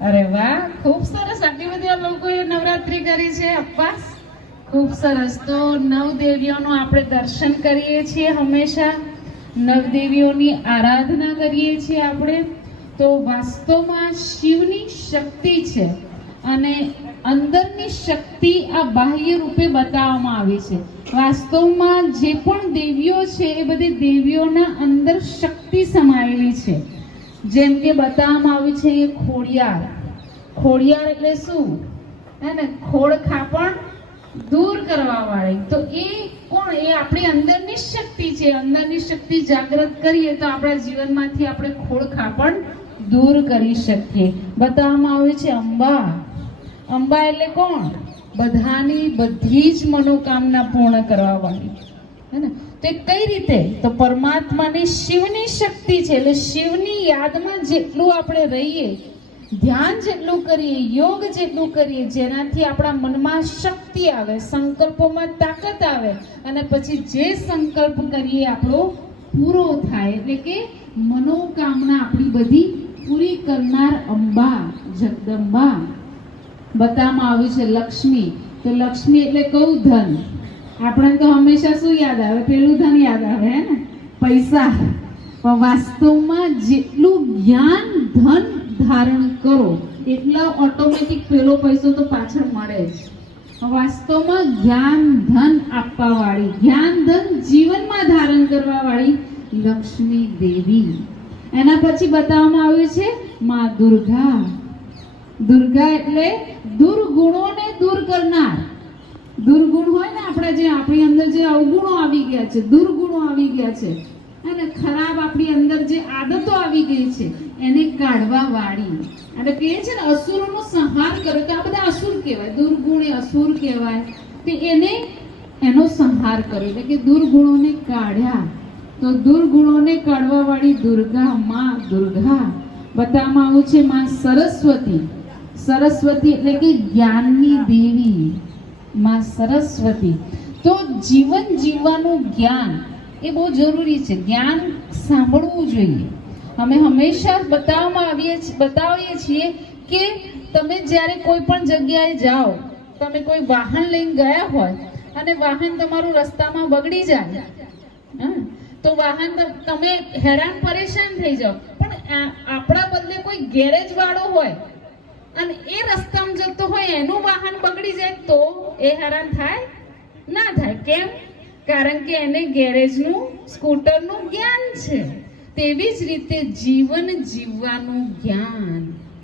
અરે વાહ, ખૂબ સરસ. આટલી બધી લોકોએ નવરાત્રી કરી છે. અપ્પા, ખૂબ સરસ. તો નવદેવીઓનું આપણે દર્શન કરીએ છીએ, હંમેશા નવદેવીઓની આરાધના કરીએ છીએ આપણે. તો વાસ્તવમાં શિવની શક્તિ છે અને અંદરની શક્તિ આ બાહ્ય રૂપે બતાવવામાં આવી છે. વાસ્તવમાં જે પણ દેવીઓ છે એ બધી દેવીઓના અંદર શક્તિ સમાયેલી છે. જેમ કે બતાવવામાં આવ્યું છે એ ખોડિયાર. ખોડિયાર એટલે શું? હે ને, ખોડ ખાપણ દૂર કરવા વાળી. તો એ કોણ? એ આપણી અંદરની શક્તિ છે. અંદરની શક્તિ જાગૃત કરીએ તો આપણા જીવનમાંથી આપણે ખોડ ખાપણ દૂર કરી શકીએ. બતાવવામાં આવ્યું છે અંબા. અંબા એટલે કોણ? બધાની બધી જ મનોકામના પૂર્ણ કરવા વાળી. હે ને? તો એ કઈ રીતે? તો પરમાત્માની શિવની શક્તિ છે. એટલે શિવની યાદમાં જેટલું આપણે રહીએ, ધ્યાન જેટલું કરીએ, યોગ જેટલું કરીએ, જેનાથી આપણા મનમાં શક્તિ આવે, સંકલ્પોમાં તાકાત આવે અને પછી જે સંકલ્પ કરીએ આપણો પૂરો થાય. એટલે કે મનોકામના આપણી બધી પૂરી કરનાર અંબા, જગદંબા. બતાવવામાં આવ્યું છે લક્ષ્મી. તો લક્ષ્મી એટલે કયું? ધન. આપણને તો હંમેશા શું યાદ આવે? પેલું ધન યાદ આવે, હે ને, પૈસા. પણ વાસ્તવમાં જેટલું જ્ઞાન ધન ધારણ કરો એટલા ઓટોમેટિક પેલો પૈસો તો પાછળ મળે જ. વાસ્તવમાં જ્ઞાન ધન આપવા વાળી, જ્ઞાન ધન જીવનમાં ધારણ કરવા વાળી લક્ષ્મી દેવી. એના પછી બતાવવામાં આવ્યું છે માં દુર્ગા. દુર્ગા એટલે દુર્ગુણોને દૂર કરનાર. દુર્ગુણ હોય ને આપણા, જે આપણી અંદર જે અવગુણો આવી ગયા છે, દુર્ગુણો આવી ગયા છે અને ખરાબ આપણી અંદર જે આદતો આવી ગઈ છે એને કાઢવા વાળી. અને કહે છે ને અસુરોનો સંહાર કર્યો. તો આ બધા અસુર કહેવાય, દુર્ગુણ એ અસુર કહેવાય. તો એનો સંહાર કર્યો એટલે કે દુર્ગુણોને કાઢ્યા. તો દુર્ગુણોને કાઢવા વાળી દુર્ગા, માં દુર્ગા. બતાવવામાં આવ્યું છે માં સરસ્વતી. સરસ્વતી એટલે કે જ્ઞાનની દેવી, માં સરસ્વતી. તો જીવન જીવવાનું જ્ઞાન એ બહુ જરૂરી છે. જ્ઞાન સાંભળવું જોઈએ. અમે હંમેશા બતાવીએ છીએ કે તમે જ્યારે કોઈ પણ જગ્યાએ જાઓ, તમે કોઈ વાહન લઈને ગયા હોય અને વાહન તમારું રસ્તામાં બગડી જાય, તો વાહન તમે હેરાન પરેશાન થઈ જાઓ. પણ આપણા બદલે કોઈ ગેરેજ વાળો હોય અને એ રસ્તામાં જતો હોય, એનું વાહન બગડી જાય તો એ હેરાન થાય? ના થાય. કેમ? કારણ કે એને ગેરેજનું, સ્કૂટરનું જ્ઞાન છે. તેવી જ રીતે જીવન જીવવાનું જ્ઞાન.